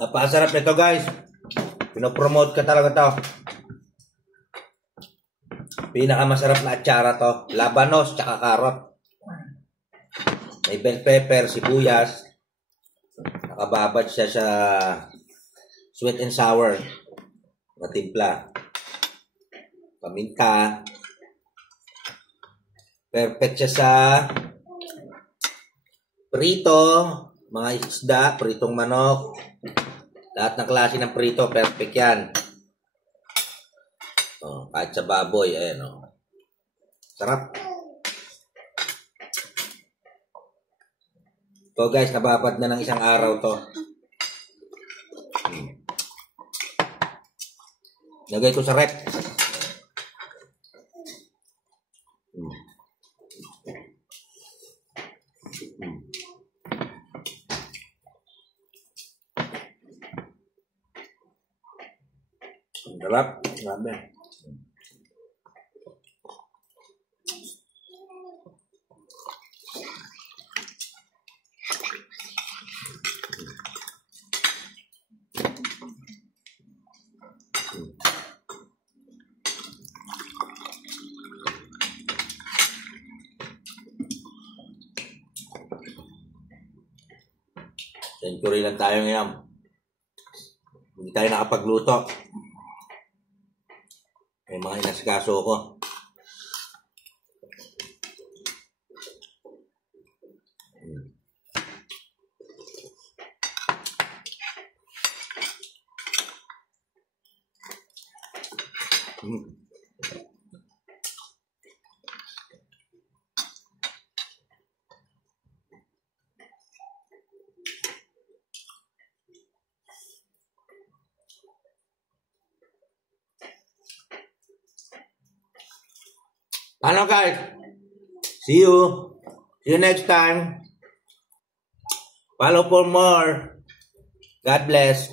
Napakasarap nito guys. Pinopromote ka talaga to. Pinakamasarap na atsara to. Labanos tsaka karot. May bell pepper, sibuyas. Nakababad siya sa sweet and sour na timpla. Paminta. Perfect siya sa prito, mga isda, pritong manok. Lahat ng klase ng prito, perfect yan. Oh, kahit sa baboy, ayan oh. Sarap. So guys, nababad na ng isang araw to. Lagay ko sa rep. Sarap. Grabe. Century lang tayo ngayon. Hindi tayo nakapagluto. May mga inasikaso ko. Ano guys? See you. See you next time. Follow for more. God bless.